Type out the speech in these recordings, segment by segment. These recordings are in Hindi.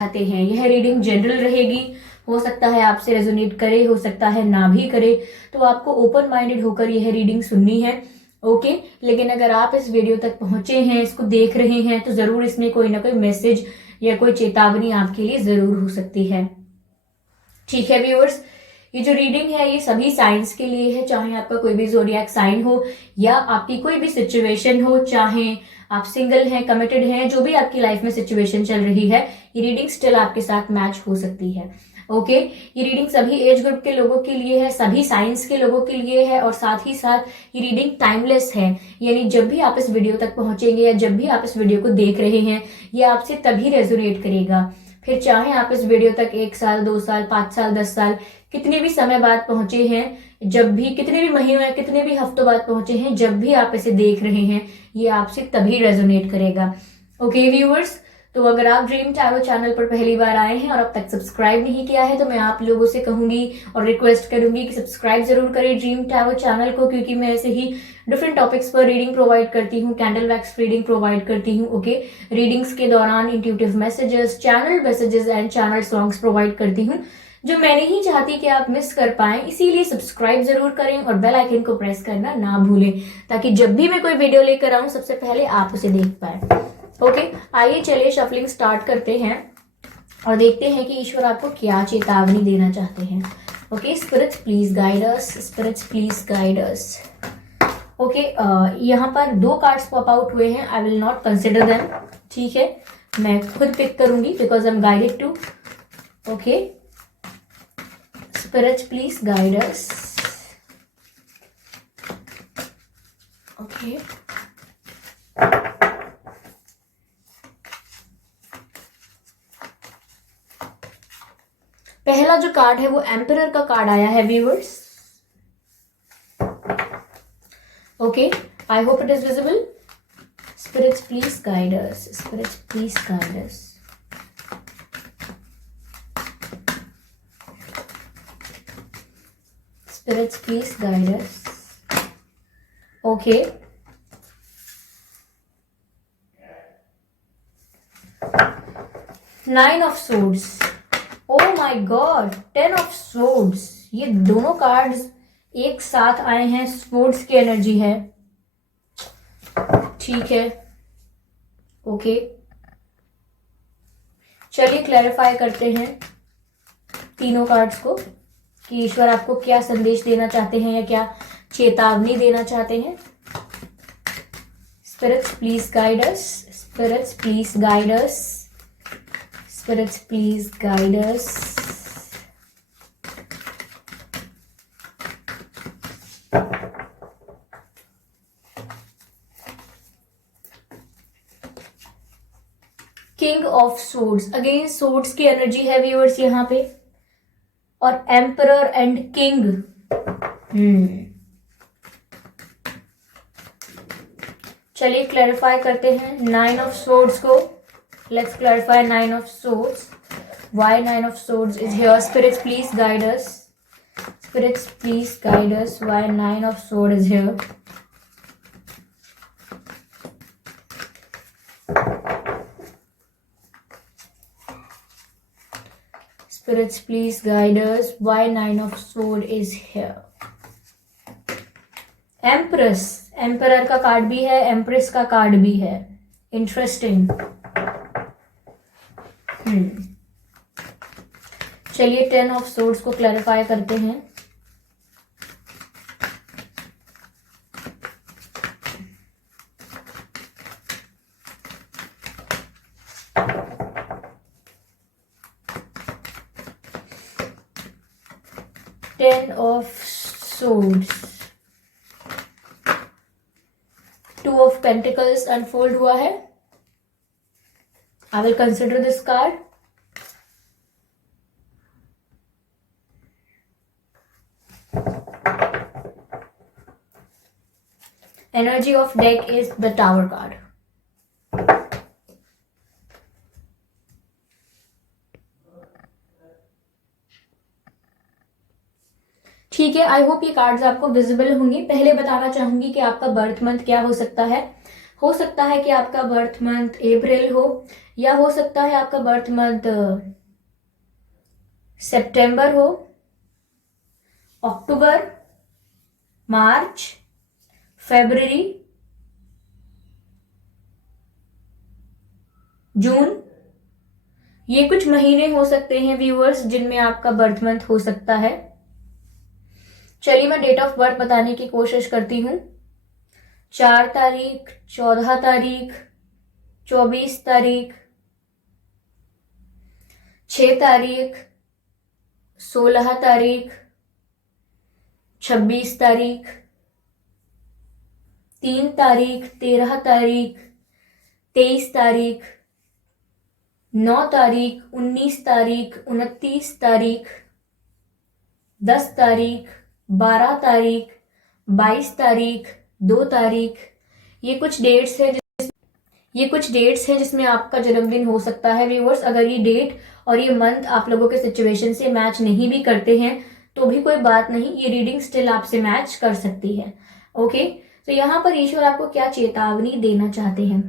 चाहते हैं। यह रीडिंग जनरल रहेगी, हो सकता है आपसे रेजोनेट करे, हो सकता है ना भी करे, तो आपको ओपन माइंडेड होकर यह रीडिंग सुननी है। ओके, लेकिन अगर आप इस वीडियो तक पहुंचे हैं, इसको देख रहे हैं, तो जरूर इसमें कोई ना कोई मैसेज या कोई चेतावनी आपके लिए जरूर हो सकती है। ठीक है व्यूअर्स, ये जो रीडिंग है ये सभी साइंस के लिए है, चाहे आपका कोई भी जोडिएक साइन हो या आपकी कोई भी सिचुएशन हो, चाहे आप सिंगल हैं, कमिटेड हैं, जो भी आपकी लाइफ में सिचुएशन चल रही है, ये रीडिंग स्टिल आपके साथ मैच हो सकती है। ओके, ये रीडिंग सभी एज ग्रुप के लोगों के लिए है, सभी साइंस के लोगों के लिए है, और साथ ही साथ ये रीडिंग टाइमलेस है। यानी जब भी आप इस वीडियो तक पहुंचेंगे या जब भी आप इस वीडियो को देख रहे हैं, ये आपसे तभी रेजोनेट करेगा। फिर चाहे आप इस वीडियो तक 1 साल, 2 साल, 5 साल, 10 साल, कितने भी समय बाद पहुंचे हैं, जब भी, कितने भी महीनों या कितने भी हफ्तों बाद पहुंचे हैं, जब भी आप इसे देख रहे हैं, ये आपसे तभी रेजोनेट करेगा। ओके व्यूअर्स, तो अगर आप ड्रीम टैरो चैनल पर पहली बार आए हैं और अब तक सब्सक्राइब नहीं किया है, तो मैं आप लोगों से कहूंगी और रिक्वेस्ट करूंगी कि सब्सक्राइब जरूर करें ड्रीम टैरो चैनल को, क्योंकि मैं ऐसे ही डिफरेंट टॉपिक्स पर रीडिंग प्रोवाइड करती हूँ, कैंडल वैक्स रीडिंग प्रोवाइड करती हूँ। ओके, रीडिंग्स के दौरान intuitive messages, channel messages and channel songs provide करती हूँ, जो मैं नहीं चाहती कि आप मिस कर पाएं। इसीलिए सब्सक्राइब जरूर करें और बेल आइकन को प्रेस करना ना भूलें, ताकि जब भी मैं कोई वीडियो लेकर आऊं, सबसे पहले आप उसे देख पाए। ओके, आइए चलिए शफलिंग स्टार्ट करते हैं और देखते हैं कि ईश्वर आपको क्या चेतावनी देना चाहते हैं। Okay, spirits please guide us, spirits please guide us. Okay, यहाँ पर 2 कार्ड्स पॉप आउट हुए हैं, I will not consider them. ठीक है, मैं खुद पिक करूंगी because I am guided to. Okay, spirits please guide us. Okay, पहला जो कार्ड है वो एम्परर का कार्ड आया है viewers. Okay, I hope it is visible. Spirits please guide us, spirits please guide us. Spirits please guide us. Okay, nine of swords, oh my God, 10 of swords. ये दोनों कार्ड्स एक साथ आए हैं, स्वॉर्ड्स की एनर्जी है। ठीक है, ओके, चलिए क्लैरिफाई करते हैं तीनों कार्ड्स को कि ईश्वर आपको क्या संदेश देना चाहते हैं या क्या चेतावनी देना चाहते हैं। Spirits please guide us, spirits please guide us, Spirits, please guide us. King of Swords, again Swords की एनर्जी है व्यूअर्स यहाँ पे, और Emperor and King। चलिए क्लैरिफाई करते हैं 9 of Swords को। Let's clarify 9 of Swords. Why 9 of Swords is here? Spirits, please guide us. Spirits, please guide us. Why 9 of Swords is here? Spirits, please guide us. Why 9 of Swords is here? Empress. Emperor का कार्ड भी है, Empress का कार्ड भी है। Interesting. चलिए 10 ऑफ सोर्ड्स को क्लैरिफाई करते हैं। Ten of swords, 2 of pentacles unfold हुआ है। I will consider this card. Energy of deck is the Tower card. ठीक है, आई होप ये कार्ड्स आपको विजिबल होंगे। पहले बताना चाहूंगी कि आपका बर्थ मंथ क्या हो सकता है। हो सकता है कि आपका बर्थ मंथ अप्रैल हो, या हो सकता है आपका बर्थ मंथ सितंबर हो, अक्टूबर, मार्च, फरवरी, जून। ये कुछ महीने हो सकते हैं व्यूअर्स जिनमें आपका बर्थ मंथ हो सकता है। चलिए मैं डेट ऑफ बर्थ बताने की कोशिश करती हूँ। 4 तारीख, 14 तारीख, 24 तारीख, 6 तारीख, 16 तारीख, 26 तारीख, 3 तारीख, 13 तारीख, 23 तारीख, 9 तारीख, 19 तारीख, 29 तारीख, 10 तारीख, 12 तारीख, 22 तारीख, 2 तारीख। ये कुछ डेट्स हैं जिसमें आपका जन्मदिन हो सकता है व्यूअर्स। अगर ये डेट और ये मंथ आप लोगों के सिचुएशन से मैच नहीं भी करते हैं तो भी कोई बात नहीं, ये रीडिंग स्टिल आपसे मैच कर सकती है। ओके, तो यहाँ पर ईश्वर आपको क्या चेतावनी देना चाहते हैं?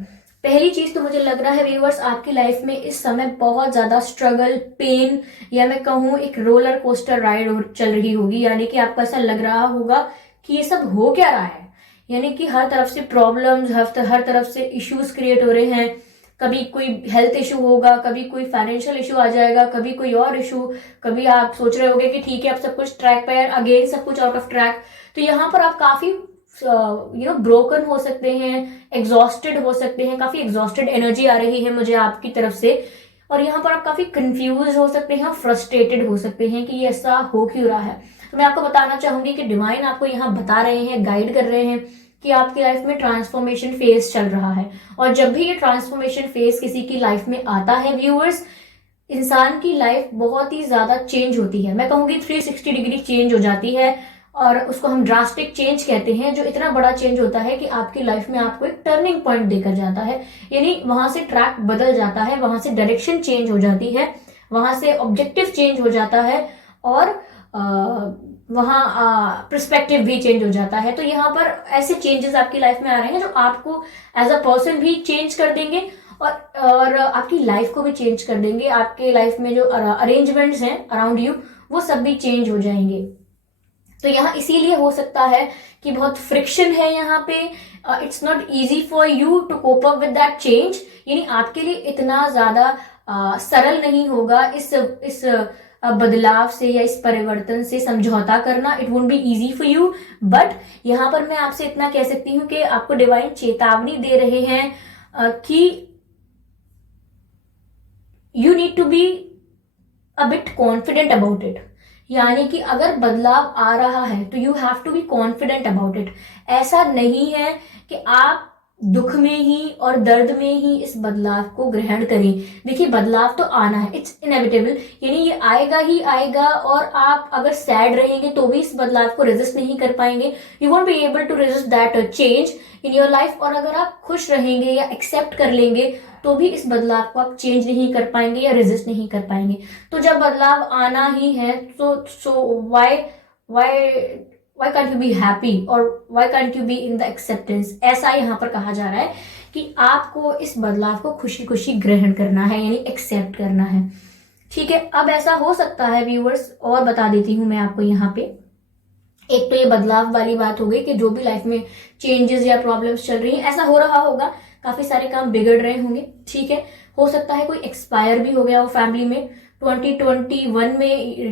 पहली चीज तो मुझे लग रहा है व्यूअर्स, आपकी लाइफ में इस समय बहुत ज्यादा स्ट्रगल, पेन, या मैं कहूँ एक रोलर कोस्टर राइड चल रही होगी। यानी कि आपको ऐसा लग रहा होगा कि ये सब हो क्या रहा है। यानी कि हर तरफ से प्रॉब्लम्स, हर तरफ से इश्यूज क्रिएट हो रहे हैं। कभी कोई हेल्थ इशू होगा, कभी कोई फाइनेंशियल इशू आ जाएगा, कभी कोई और इशू, कभी आप सोच रहे होगे कि ठीक है अब सब कुछ ट्रैक पे है, अगेन सब कुछ आउट ऑफ ट्रैक। तो यहाँ पर आप काफी ब्रोकन हो सकते हैं, एग्जॉस्टेड हो सकते हैं, काफी एग्जॉस्टेड एनर्जी आ रही है मुझे आपकी तरफ से। और यहाँ पर आप काफी कंफ्यूज हो सकते हैं, फ्रस्ट्रेटेड हो सकते हैं कि ये ऐसा हो क्यों रहा है। तो मैं आपको बताना चाहूंगी कि डिवाइन आपको यहाँ बता रहे हैं, गाइड कर रहे हैं कि आपकी लाइफ में ट्रांसफॉर्मेशन फेज चल रहा है। और जब भी ये ट्रांसफॉर्मेशन फेज किसी की लाइफ में आता है व्यूअर्स, इंसान की लाइफ बहुत ही ज्यादा चेंज होती है। मैं कहूंगी 360 डिग्री चेंज हो जाती है, और उसको हम ड्रास्टिक चेंज कहते हैं, जो इतना बड़ा चेंज होता है कि आपकी लाइफ में आपको एक टर्निंग पॉइंट देकर जाता है। यानी वहां से ट्रैक बदल जाता है, वहां से डायरेक्शन चेंज हो जाती है, वहां से ऑब्जेक्टिव चेंज हो जाता है, और वहां पर्सपेक्टिव भी चेंज हो जाता है। तो यहाँ पर ऐसे चेंजेस आपकी लाइफ में आ रहे हैं जो आपको एज अ पर्सन भी चेंज कर देंगे, और आपकी लाइफ को भी चेंज कर देंगे। आपके लाइफ में जो अरेंजमेंट्स हैं अराउंड यू, वो सब भी चेंज हो जाएंगे। तो यहाँ इसीलिए हो सकता है कि बहुत फ्रिक्शन है यहाँ पे। It's not easy for you to cope up with that change. यानी आपके लिए इतना ज्यादा सरल नहीं होगा इस बदलाव से या इस परिवर्तन से समझौता करना। It won't be easy for you, but यहाँ पर मैं आपसे इतना कह सकती हूँ कि आपको डिवाइन चेतावनी दे रहे हैं कि you need to be a bit confident about it. यानी कि अगर बदलाव आ रहा है तो you have to be confident about it. ऐसा नहीं है कि आप दुख में ही और दर्द में ही इस बदलाव को ग्रहण करें। देखिए बदलाव तो आना है, इट्स इनएविटेबल, यानी ये आएगा ही आएगा। और आप अगर सैड रहेंगे तो भी इस बदलाव को रेजिस्ट नहीं कर पाएंगे। You won't be able to resist that change in your life. और अगर आप खुश रहेंगे या एक्सेप्ट कर लेंगे तो भी इस बदलाव को आप चेंज नहीं कर पाएंगे या रेजिस्ट नहीं कर पाएंगे। तो जब बदलाव आना ही है so why can't you be happy और why can't you be in the acceptance। ऐसा यहाँ पर कहा जा रहा है कि आपको इस बदलाव को खुशी खुशी ग्रहण करना है, यानी एक्सेप्ट करना है। ठीक है, अब ऐसा हो सकता है व्यूअर्स, और बता देती हूँ मैं आपको यहाँ पे। एक तो ये बदलाव वाली बात हो गई कि जो भी लाइफ में चेंजेस या प्रॉब्लम्स चल रही हैं, ऐसा हो रहा होगा, काफी सारे काम बिगड़ रहे होंगे। ठीक है, हो सकता है कोई एक्सपायर भी हो गया हो फैमिली में 2021 में,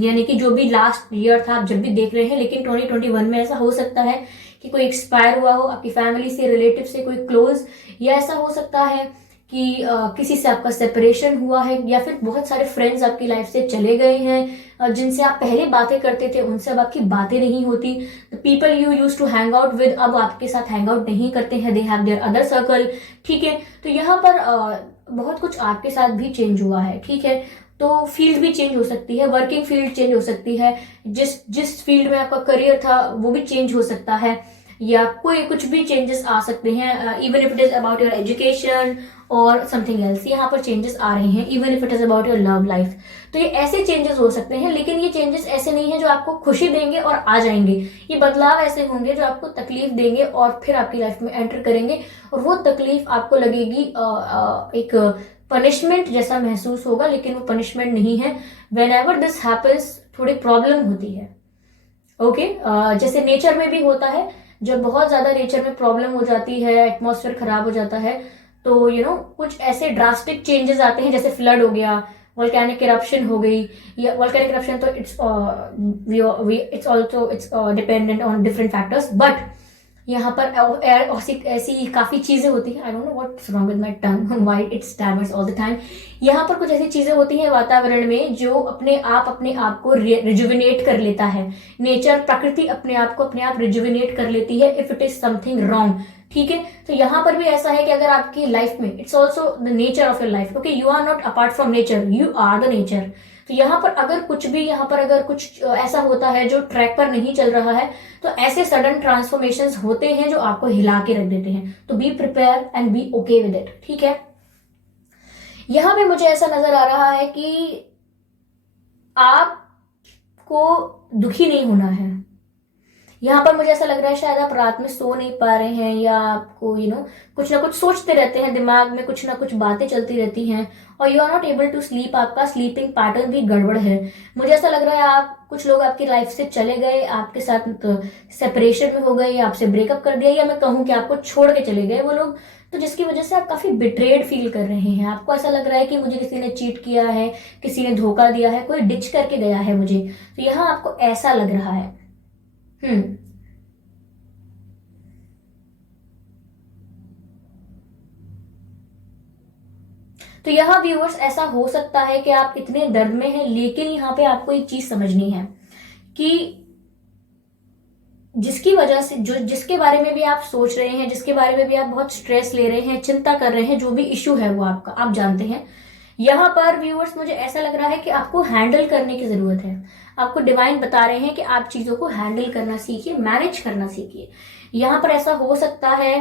यानी कि जो भी लास्ट ईयर था आप जब भी देख रहे हैं, लेकिन 2021 में ऐसा हो सकता है कि कोई एक्सपायर हुआ हो आपकी फैमिली से, रिलेटिव से कोई क्लोज। या ऐसा हो सकता है कि किसी से आपका सेपरेशन हुआ है, या फिर बहुत सारे फ्रेंड्स आपकी लाइफ से चले गए हैं जिनसे आप पहले बातें करते थे, उनसे अब आपकी बातें नहीं होती। The people you use to hang out with अब आपके साथ हैंग आउट नहीं करते हैं, they have their other circle. ठीक है, तो यहाँ पर बहुत कुछ आपके साथ भी चेंज हुआ है। ठीक है, तो फील्ड भी चेंज हो सकती है, वर्किंग फील्ड चेंज हो सकती है, जिस फील्ड में आपका करियर था वो भी चेंज हो सकता है। या कोई कुछ भी चेंजेस आ सकते हैं, even if it is about your education और समथिंग एल्स, यहाँ पर चेंजेस आ रहे हैं, even if it is about your love life. तो ये ऐसे चेंजेस हो सकते हैं, लेकिन ये चेंजेस ऐसे नहीं है जो आपको खुशी देंगे और आ जाएंगे। ये बदलाव ऐसे होंगे जो आपको तकलीफ देंगे और फिर आपकी लाइफ में एंटर करेंगे, और वो तकलीफ आपको लगेगी एक पनिशमेंट जैसा महसूस होगा, लेकिन वो पनिशमेंट नहीं है। वेन एवर दिस हैपन्स थोड़ी प्रॉब्लम होती है। ओके जैसे नेचर में भी होता है, जब बहुत ज्यादा नेचर में प्रॉब्लम हो जाती है, एटमॉस्फेयर खराब हो जाता है, तो कुछ ऐसे ड्रास्टिक चेंजेस आते हैं, जैसे फ्लड हो गया, वोल्केनिक इरप्शन हो गई, या वोल्केनिक इरप्शन तो it's also it's dependent on different factors, but यहाँ पर ऐसी काफी चीजें होती हैं। I don't know what's wrong with my tongue, why it stammers all the time. यहाँ पर कुछ ऐसी चीजें होती हैं वातावरण में जो अपने आप को रिजुविनेट कर लेता है। नेचर, प्रकृति अपने आप रिजुविनेट कर लेती है if it is something wrong. ठीक है, तो यहाँ पर भी ऐसा है कि अगर आपकी लाइफ में, it's also the nature of your life, okay, you are not apart from nature, you are the nature. तो यहाँ पर अगर कुछ ऐसा होता है जो ट्रैक पर नहीं चल रहा है, तो ऐसे सडन ट्रांसफॉर्मेशंस होते हैं जो आपको हिला के रख देते हैं। तो be prepare and be okay with it. ठीक है, यहां पे मुझे ऐसा नजर आ रहा है कि आपको दुखी नहीं होना है। यहाँ पर मुझे ऐसा लग रहा है शायद आप रात में सो नहीं पा रहे हैं, या आपको कुछ ना कुछ सोचते रहते हैं, दिमाग में कुछ ना कुछ बातें चलती रहती हैं, और you are not able to sleep. आपका स्लीपिंग पैटर्न भी गड़बड़ है। मुझे ऐसा लग रहा है कुछ लोग आपकी लाइफ से चले गए, आपके साथ सेपरेशन में हो गए, या आपसे ब्रेकअप कर दिया, या मैं कहूँ कि आपको छोड़ के चले गए वो लोग, तो जिसकी वजह से आप काफी बिट्रेड फील कर रहे हैं। आपको ऐसा लग रहा है कि मुझे किसी ने चीट किया है, किसी ने धोखा दिया है, कोई डिच करके गया है मुझे। तो यहाँ आपको ऐसा लग रहा है। तो यहाँ व्यूअर्स ऐसा हो सकता है कि आप इतने दर्द में हैं, लेकिन यहाँ पे आपको एक चीज समझनी है कि जिसकी वजह से, जिसके बारे में भी आप सोच रहे हैं, जिसके बारे में भी आप बहुत स्ट्रेस ले रहे हैं, चिंता कर रहे हैं, जो भी इश्यू है वो आपका, आप जानते हैं, यहाँ पर व्यूअर्स मुझे ऐसा लग रहा है कि आपको हैंडल करने की जरूरत है। आपको डिवाइन बता रहे हैं कि आप चीजों को हैंडल करना सीखिए, मैनेज करना सीखिए। यहाँ पर ऐसा हो सकता है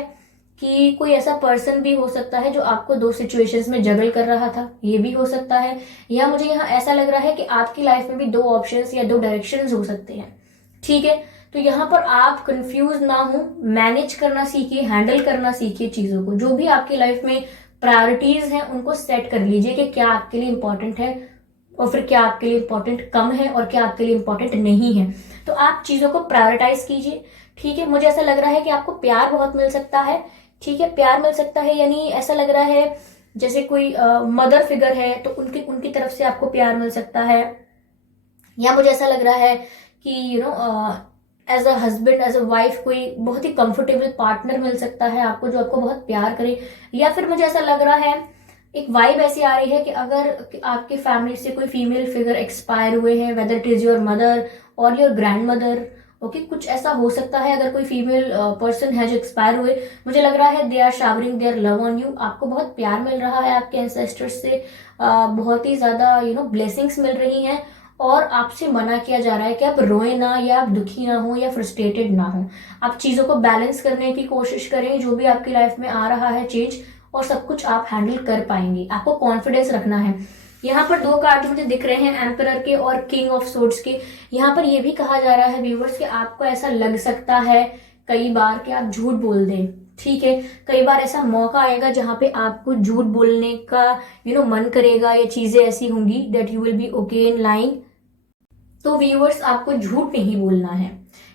कि कोई ऐसा पर्सन भी हो सकता है जो आपको दो सिचुएशंस में जगल कर रहा था, ये भी हो सकता है। या मुझे यहाँ ऐसा लग रहा है कि आपकी लाइफ में भी दो ऑप्शंस या दो डायरेक्शंस हो सकते हैं। ठीक है, तो यहाँ पर आप कंफ्यूज ना हो, मैनेज करना सीखिए, हैंडल करना सीखिए चीजों को। जो भी आपकी लाइफ में प्रायोरिटीज हैं उनको सेट कर लीजिए कि क्या आपके लिए इंपॉर्टेंट है, और फिर क्या आपके लिए इंपॉर्टेंट कम है, और क्या आपके लिए इंपॉर्टेंट नहीं है। तो आप चीजों को प्रायोरिटाइज कीजिए। ठीक है, मुझे ऐसा लग रहा है कि आपको प्यार बहुत मिल सकता है। ठीक है, प्यार मिल सकता है, यानी ऐसा लग रहा है जैसे कोई मदर फिगर है तो उनकी तरफ से आपको प्यार मिल सकता है। या मुझे ऐसा लग रहा है कि as a husband, as a wife, कोई बहुत ही कंफर्टेबल पार्टनर मिल सकता है आपको जो आपको बहुत प्यार करे। या फिर मुझे ऐसा लग रहा है, एक वाइब ऐसी आ रही है कि अगर आपके फैमिली से कोई फीमेल फिगर एक्सपायर हुए हैं, whether it is your mother और योर ग्रैंड मदर, ओके, कुछ ऐसा हो सकता है। अगर कोई फीमेल पर्सन है जो एक्सपायर हुए, मुझे लग रहा है they are showering their love on you. आपको बहुत प्यार मिल रहा है आपके एंसेस्टर्स से, बहुत ही ज्यादा ब्लेसिंग्स मिल रही हैं, और आपसे मना किया जा रहा है कि आप रोए ना, या आप दुखी ना हो, या फ्रस्ट्रेटेड ना हो। आप चीजों को बैलेंस करने की कोशिश करें, जो भी आपकी लाइफ में आ रहा है चेंज, और सब कुछ आप हैंडल कर पाएंगे। आपको कॉन्फिडेंस रखना है। यहाँ पर दो कार्ड मुझे दिख रहे हैं, एम्परर के और किंग ऑफ सोर्ड्स के। यहाँ पर यह भी कहा जा रहा है व्यूवर्स कि आपको ऐसा लग सकता है कई बार कि आप झूठ बोल दें। ठीक है, कई बार ऐसा मौका आएगा जहां पे आपको झूठ बोलने का मन करेगा, या चीजें ऐसी होंगी that you will be okay in lying. तो व्यूअर्स, आपको झूठ नहीं बोलना है,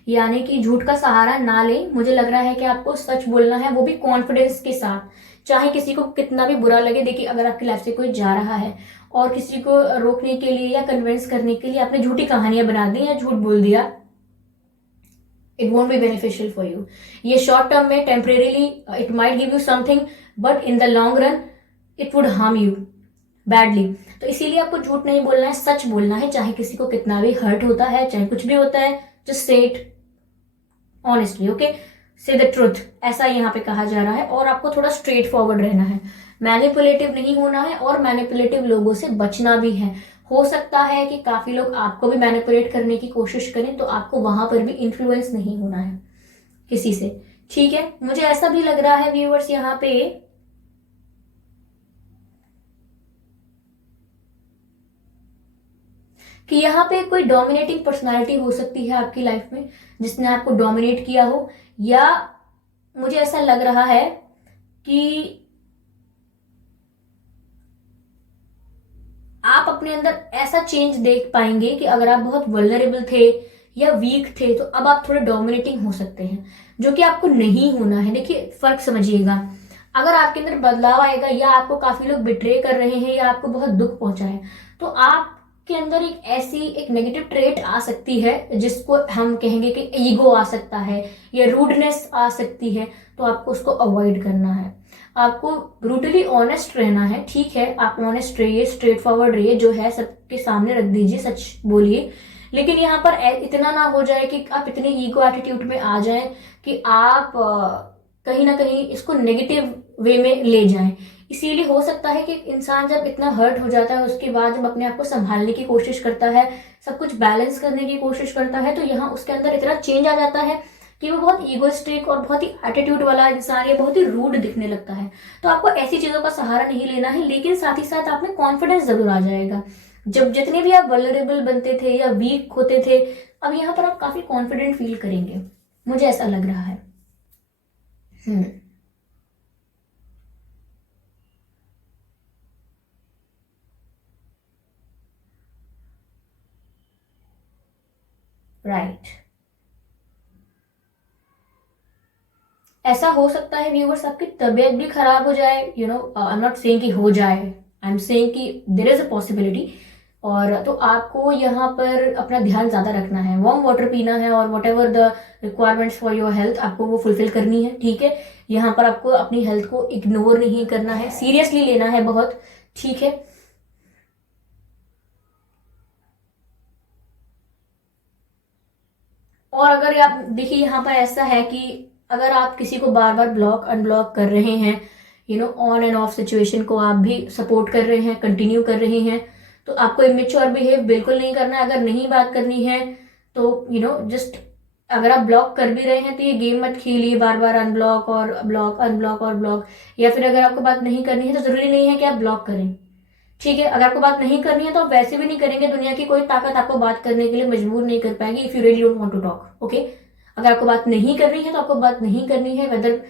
यानी कि झूठ का सहारा ना लें। मुझे लग रहा है कि आपको सच बोलना है, वो भी कॉन्फिडेंस के साथ, चाहे किसी को कितना भी बुरा लगे। देखिए, अगर आपकी लाइफ से कोई जा रहा है और किसी को रोकने के लिए या कन्विंस करने के लिए आपने झूठी कहानियां बना दी या झूठ बोल दिया, it won't be beneficial for you. ये शॉर्ट टर्म में temporarily it might give you something, but in the long run it would harm you badly. तो इसीलिए आपको झूठ नहीं बोलना है, सच बोलना है, चाहे किसी को कितना भी हर्ट होता है, चाहे कुछ भी होता है, just say it honestly, okay, से द ट्रुथ, ऐसा यहाँ पे कहा जा रहा है। और आपको थोड़ा स्ट्रेट फॉरवर्ड रहना है, मैनिपुलेटिव नहीं होना है, और मैनिपुलेटिव लोगों से बचना भी है। हो सकता है कि काफी लोग आपको भी मैनिपुलेट करने की कोशिश करें, तो आपको वहां पर भी इन्फ्लुएंस नहीं होना है। किसी से, ठीक है। मुझे ऐसा भी लग रहा है व्यूअर्स यहाँ पे कि यहाँ पे कोई डोमिनेटिंग पर्सनालिटी हो सकती है आपकी लाइफ में, जिसने आपको डोमिनेट किया हो, या मुझे ऐसा लग रहा है कि आप अपने अंदर ऐसा चेंज देख पाएंगे कि अगर आप बहुत वल्नरेबल थे या वीक थे तो अब आप थोड़े डोमिनेटिंग हो सकते हैं, जो कि आपको नहीं होना है। देखिए फर्क समझिएगा, अगर आपके अंदर बदलाव आएगा या आपको काफी लोग बिट्रे कर रहे हैं या आपको बहुत दुख पहुंचा है, तो आपके अंदर एक ऐसी एक नेगेटिव ट्रेट आ सकती है जिसको हम कहेंगे कि ईगो आ सकता है या रूडनेस आ सकती है, तो आपको उसको अवॉइड करना है। आपको ब्रूटली ऑनेस्ट रहना है, ठीक है, आप ऑनेस्ट रहिए, स्ट्रेट फॉरवर्ड रहिए, जो है सबके सामने रख दीजिए, सच बोलिए, लेकिन यहाँ पर इतना ना हो जाए कि आप इतने ईगो एटीट्यूड में आ जाएं कि आप कहीं ना कहीं इसको नेगेटिव वे में ले जाएं। इसीलिए हो सकता है कि इंसान जब इतना हर्ट हो जाता है उसके बाद जब अपने आप को संभालने की कोशिश करता है, सब कुछ बैलेंस करने की कोशिश करता है, तो यहाँ उसके अंदर इतना चेंज आ जाता है कि वो बहुत ईगोइस्टिक और बहुत ही एटीट्यूड वाला इंसान या बहुत ही रूड दिखने लगता है। तो आपको ऐसी चीजों का सहारा नहीं लेना है, लेकिन साथ ही साथ आप में कॉन्फिडेंस जरूर आ जाएगा। जब जितने भी आप वल्नरेबल बनते थे या वीक होते थे, अब यहाँ पर आप काफी कॉन्फिडेंट फील करेंगे, मुझे ऐसा लग रहा है। राइट, ऐसा हो सकता है व्यूवर्स आपकी तबीयत भी खराब हो जाए, आई एम नॉट सेइंग कि हो जाए, आई एम सेइंग कि देयर इज अ पॉसिबिलिटी। और तो आपको यहाँ पर अपना ध्यान ज्यादा रखना है, वार्म वाटर पीना है, और what ever the requirements for your health आपको वो फुलफिल करनी है, ठीक है। यहाँ पर आपको अपनी हेल्थ को इग्नोर नहीं करना है, सीरियसली लेना है बहुत, ठीक है। और अगर आप देखिए यहाँ पर ऐसा है कि अगर आप किसी को बार बार ब्लॉक अनब्लॉक कर रहे हैं, ऑन एंड ऑफ सिचुएशन को आप भी सपोर्ट कर रहे हैं, कंटिन्यू कर रहे हैं, तो आपको इमेच्योर बिहेव बिल्कुल नहीं करना है। अगर नहीं बात करनी है तो जस्ट, अगर आप ब्लॉक कर भी रहे हैं तो ये गेम मत खेलिए बार बार अनब्लॉक और ब्लॉक, अनब्लॉक और ब्लॉक। या फिर अगर आपको बात नहीं करनी है तो जरूरी नहीं है कि आप ब्लॉक करें, ठीक है। अगर आपको बात नहीं करनी है तो आप वैसे भी नहीं करेंगे, दुनिया की कोई ताकत आपको बात करने के लिए मजबूर नहीं कर पाएगी, if you really don't want to talk, okay. अगर आपको बात नहीं करनी है तो आपको बात नहीं करनी है, whether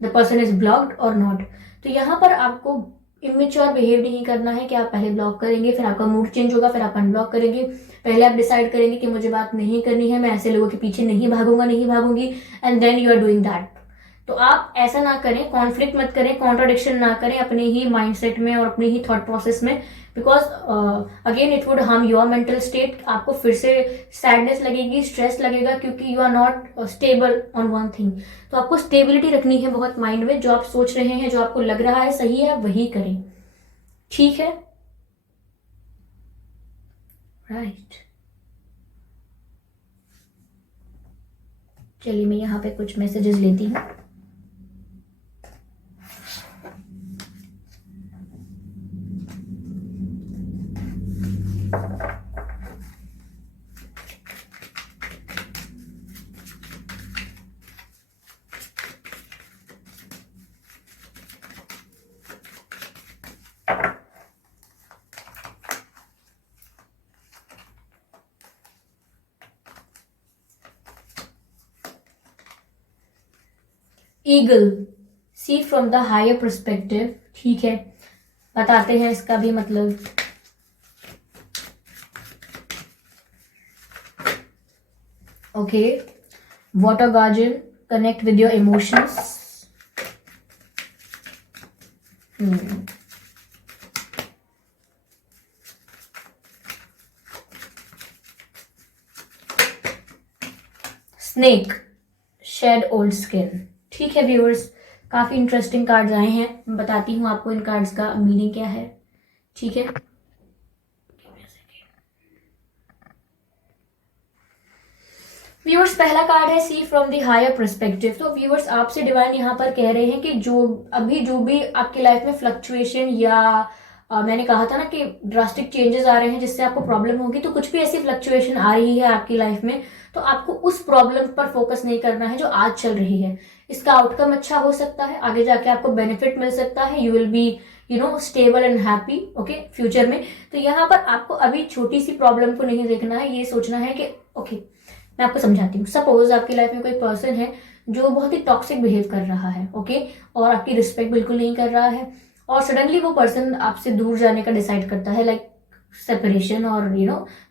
the person is blocked और नॉट। तो यहाँ पर आपको इमेच्योर बिहेव नहीं करना है कि आप पहले ब्लॉक करेंगे, फिर आपका मूड चेंज होगा, फिर आप अनब्लॉक करेंगे। पहले आप डिसाइड करेंगे कि मुझे बात नहीं करनी है, मैं ऐसे लोगों के पीछे नहीं भागूंगा, नहीं भागूंगी, and then you are doing that. तो आप ऐसा ना करें, कॉन्फ्लिक्ट मत करें, कॉन्ट्राडिक्शन ना करें अपने ही माइंडसेट में और अपने ही थॉट प्रोसेस में, because again it would harm your mental state. आपको फिर से सैडनेस लगेगी, स्ट्रेस लगेगा, क्योंकि you are not stable on one thing. तो आपको स्टेबिलिटी रखनी है बहुत माइंड में, जो आप सोच रहे हैं, जो आपको लग रहा है सही है, वही करें, ठीक है। राइट, चलिए मैं यहाँ पे कुछ मैसेजेस लेती हूँ। Eagle, see from the higher perspective, ठीक है, बताते हैं इसका भी मतलब। Okay, water garden, connect with your emotions. Snake, shed old skin, ठीक है व्यूअर्स, काफी इंटरेस्टिंग कार्ड्स आए हैं, मैं बताती हूँ आपको इन कार्ड्स का मीनिंग क्या है, ठीक है। व्यूअर्स पहला कार्ड है सी फ्रॉम द हायर पर्सपेक्टिव। तो व्यूअर्स आपसे डिवाइन यहाँ पर कह रहे हैं कि जो भी आपकी लाइफ में फ्लक्चुएशन या मैंने कहा था ना कि ड्रास्टिक चेंजेस आ रहे हैं जिससे आपको प्रॉब्लम होगी, तो कुछ भी ऐसी फ्लक्चुएशन आ रही है आपकी लाइफ में, तो आपको उस प्रॉब्लम पर फोकस नहीं करना है जो आज चल रही है। इसका आउटकम अच्छा हो सकता है, आगे जाके आपको बेनिफिट मिल सकता है, you will be stable and happy okay future में। तो यहाँ पर आपको अभी छोटी सी प्रॉब्लम को नहीं देखना है, ये सोचना है कि ओके मैं आपको समझाती हूँ। सपोज आपकी लाइफ में कोई पर्सन है जो बहुत ही टॉक्सिक बिहेव कर रहा है ओके, और आपकी रिस्पेक्ट बिल्कुल नहीं कर रहा है, और सडनली वो पर्सन आपसे दूर जाने का डिसाइड करता है, लाइक सेपरेशन और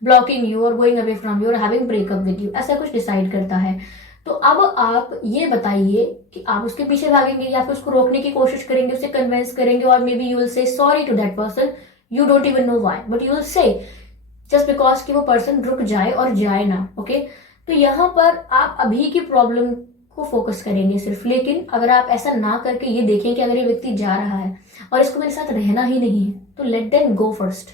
ब्लॉकिंग यू और गोइंग अवे फ्रॉम यू और हैविंग ब्रेकअप विद यू, ऐसा कुछ डिसाइड करता है। तो अब आप ये बताइए कि आप उसके पीछे भागेंगे या फिर उसको रोकने की कोशिश करेंगे, उसे कन्विंस करेंगे, और maybe you will say sorry to that person, you don't even know why, but you will say just because कि वो पर्सन रुक जाए और जाए ना ओके। तो यहाँ पर आप अभी की प्रॉब्लम को फोकस करेंगे सिर्फ, लेकिन अगर आप ऐसा ना करके ये देखें कि अगर ये व्यक्ति जा रहा है और इसको मेरे साथ रहना ही नहीं है, तो let them go first,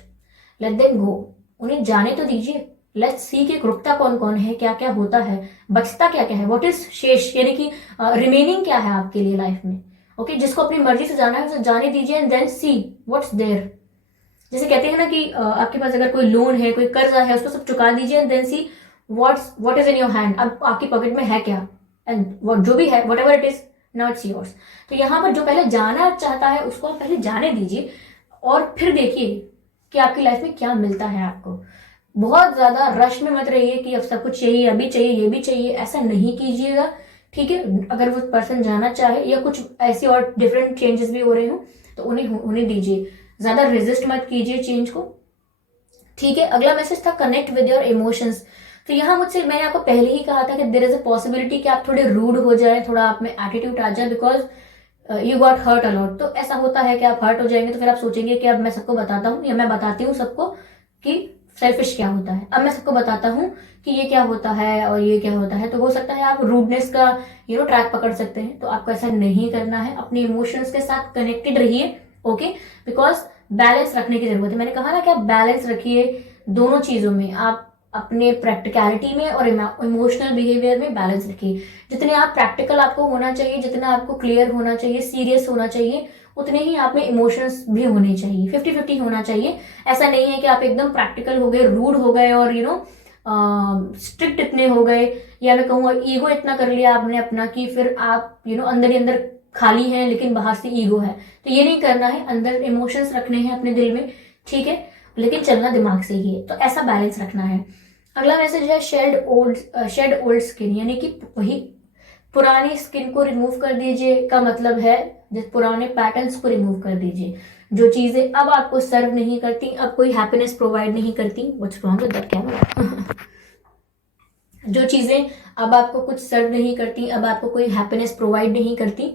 let them go, उन्हें जाने तो दीजिए। लेट्स सी कि रुकता कौन कौन है, क्या क्या होता है, बचता क्या क्या है, व्हाट इज शेष, यानी कि रिमेनिंग क्या है आपके लिए लाइफ में ओके। जिसको अपनी मर्जी से जाना है उसे जाने दीजिए and then see what's there. जैसे कहते हैं ना कि आपके पास अगर कोई लोन है, कोई कर्जा है, उसको सब चुका दीजिए and then see what is in your hand, अब आपकी पॉकेट में है क्या, एंड जो भी है whatever it is now it's yours. तो यहाँ पर जो पहले जाना चाहता है उसको आप पहले जाने दीजिए और फिर देखिए कि आपकी लाइफ में क्या मिलता है आपको। बहुत ज्यादा रश में मत रहिए कि अब सब कुछ चाहिए, अभी चाहिए, ये भी चाहिए, ऐसा नहीं कीजिएगा ठीक है। अगर वो पर्सन जाना चाहे या कुछ ऐसे और डिफरेंट चेंजेस भी हो रहे हो तो उन्हें दीजिए, ज्यादा रेजिस्ट मत कीजिए चेंज को ठीक है। अगला मैसेज था कनेक्ट विद योर इमोशंस। तो यहाँ मुझसे मैंने आपको पहले ही कहा था कि देयर इज अ पॉसिबिलिटी कि आप थोड़े रूड हो जाए, थोड़ा आप में एटीट्यूड आ जाए because you got hurt a lot. तो ऐसा होता है कि आप हर्ट हो जाएंगे तो फिर आप सोचेंगे कि अब मैं सबको बताता हूँ, या मैं बताती हूँ सबको कि सेल्फिश क्या होता है, अब मैं सबको बताता हूँ कि ये क्या होता है और ये क्या होता है। तो हो सकता है आप रूडनेस का ट्रैक पकड़ सकते हैं। तो आपको ऐसा नहीं करना है, अपने इमोशंस के साथ कनेक्टेड रहिए ओके, बिकॉज बैलेंस रखने की जरूरत है। मैंने कहा ना कि आप बैलेंस रखिए दोनों चीजों में, आप अपने प्रैक्टिकलिटी में और इमोशनल बिहेवियर में बैलेंस रखिए। जितने आप प्रैक्टिकल आपको होना चाहिए, जितना आपको क्लियर होना चाहिए, सीरियस होना चाहिए, उतने ही आप में इमोशंस भी होने चाहिए, 50-50 होना चाहिए। ऐसा नहीं है कि आप एकदम प्रैक्टिकल हो गए, रूड हो गए और स्ट्रिक्ट इतने हो गए, या मैं कहूँगा ईगो इतना कर लिया आपने अपना कि फिर आप अंदर ही अंदर खाली हैं लेकिन बाहर से ईगो है। तो ये नहीं करना है, अंदर इमोशंस रखने हैं अपने दिल में ठीक है, लेकिन चलना दिमाग से ही है। तो ऐसा बैलेंस रखना है। अगला मैसेज है शेड ओल्ड स्किन, यानी कि वही पुरानी स्किन को रिमूव कर दीजिए का मतलब है जिस पुराने पैटर्न्स को रिमूव कर दीजिए। जो चीजें अब आपको सर्व नहीं करती, अब कोई हैप्पीनेस प्रोवाइड नहीं करती, what's wrong with that camera जो चीजें अब आपको कुछ सर्व नहीं करती, अब आपको कोई हैप्पीनेस प्रोवाइड नहीं करती,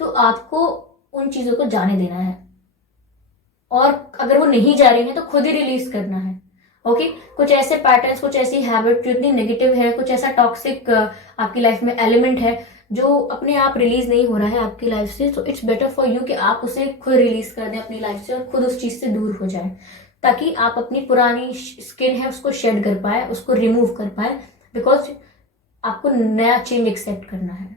तो आपको उन चीजों को जाने देना है। और अगर वो नहीं जा रही है तो खुद ही रिलीज करना है ओके। कुछ ऐसे पैटर्न्स, कुछ ऐसी हैबिट जो इतनी नेगेटिव है, कुछ ऐसा टॉक्सिक आपकी लाइफ में एलिमेंट है जो अपने आप रिलीज नहीं हो रहा है आपकी लाइफ से, तो इट्स बेटर फॉर यू कि आप उसे खुद रिलीज कर दें अपनी लाइफ से और खुद उस चीज से दूर हो जाए, ताकि आप अपनी पुरानी स्किन है उसको शेड कर पाए, उसको रिमूव कर पाए, बिकॉज आपको नया चेंज एक्सेप्ट करना है।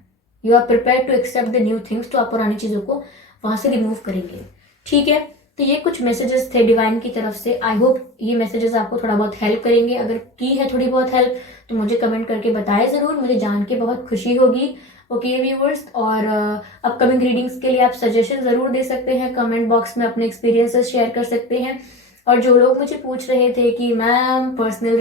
You are prepare to accept the new things, तो आप पुरानी चीजों को वहां से रिमूव करेंगे ठीक है। तो ये कुछ मैसेजेस थे डिवाइन की तरफ से। आई होप ये मैसेजेस आपको थोड़ा बहुत हेल्प करेंगे। अगर की है थोड़ी बहुत हेल्प तो मुझे कमेंट करके बताएं जरूर, मुझे जान के बहुत खुशी होगी ओके व्यूअर्स। और अपकमिंग रीडिंग्स के लिए आप सजेशन जरूर दे सकते हैं, कमेंट बॉक्स में अपने एक्सपीरियंसेस शेयर कर सकते हैं। और जो लोग मुझे पूछ रहे थे कि मैम पर्सनल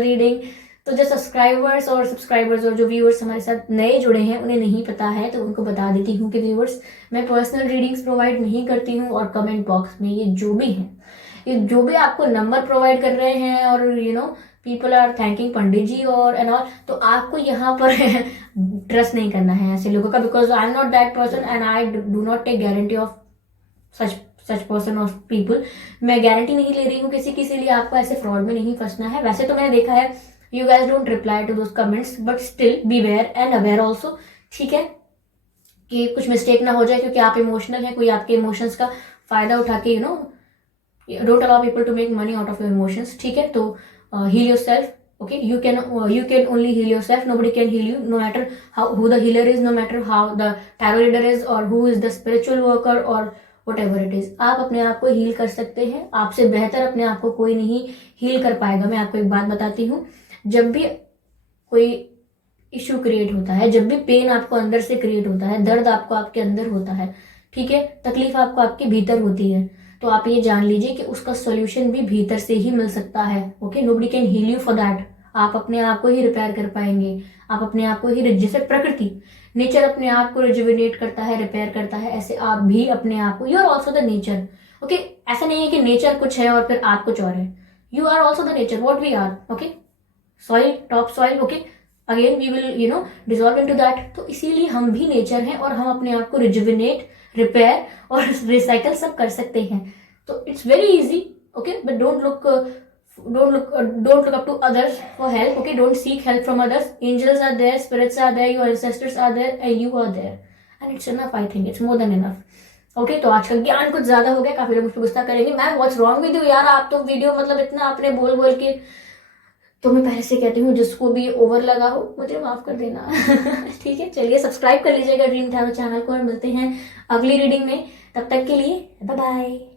रीडिंग, तो जो सब्सक्राइबर्स और जो व्यूअर्स हमारे साथ नए जुड़े हैं उन्हें नहीं पता है, तो उनको बता देती हूँ कि व्यूअर्स मैं पर्सनल रीडिंग्स प्रोवाइड नहीं करती हूँ। और कमेंट बॉक्स में ये जो भी आपको नंबर प्रोवाइड कर रहे हैं और पीपल आर थैंकिंग पंडित जी और एंड ऑल, तो आपको यहाँ पर ट्रस्ट नहीं करना है ऐसे लोगों का, because I am not that person and I do not take guarantee of such person और पीपल। मैं गारंटी नहीं ले रही हूँ किसी के लिए, आपको ऐसे फ्रॉड में नहीं फंसना है। वैसे तो मैंने देखा है you guys don't reply to those comments, but still beware and aware also ठीक है, कि कुछ मिस्टेक ना हो जाए, क्योंकि आप इमोशनल हैं, कोई आपके इमोशंस का फायदा उठा के don't allow people to make money out of your emotions ठीक है। तो heal yourself okay, you can only heal yourself, nobody can heal you, no matter who the healer is, no matter how the tarot reader is, or who is the spiritual worker or whatever it is, आप अपने आप को हील कर सकते हैं। आपसे बेहतर अपने आप को कोई नहीं हील कर पाएगा। मैं आपको एक बात बताती हूँ, जब भी कोई इश्यू क्रिएट होता है, जब भी पेन आपको अंदर से क्रिएट होता है, दर्द आपको आपके अंदर होता है, ठीक है, तकलीफ आपको आपके भीतर होती है, तो आप ये जान लीजिए कि उसका सॉल्यूशन भी भीतर से ही मिल सकता है। Okay, nobody can heal you for that. आप अपने आप को ही रिपेयर कर पाएंगे, आप अपने आप को ही, जैसे प्रकृति नेचर अपने आप को रिजुविनेट करता है, रिपेयर करता है, ऐसे आप भी अपने आप को, you are also the nature. Okay, ऐसा नहीं है कि नेचर कुछ है और फिर आप कुछ और है। You are also the nature, what we are. Okay, soil, top soil. Okay, again we will dissolve into that. तो इसीलिए हम भी नेचर हैं और हम अपने आप को रिजुविनेट, रिपेयर और रिसाइकल सब कर सकते हैं। तो it's very easy. Okay, but don't look up to others for help. Okay, don't seek help from others. Angels are there, spirits are there, your ancestors are there, and you are there, and it's enough. I think it's more than enough. Okay, तो आज का ज्ञान कुछ ज्यादा हो गया, काफी लोग मुझे गुस्सा करेंगे, ma'am what's wrong with you यार, आप तो वीडियो मतलब इतना आपने बोल बोल के। तो मैं पहले से कहती हूँ, जिसको भी ओवर लगा हो मुझे माफ कर देना। ठीक है, चलिए सब्सक्राइब कर लीजिएगा ड्रीम टैरो चैनल को, और मिलते हैं अगली रीडिंग में। तब तक के लिए बाय बाय।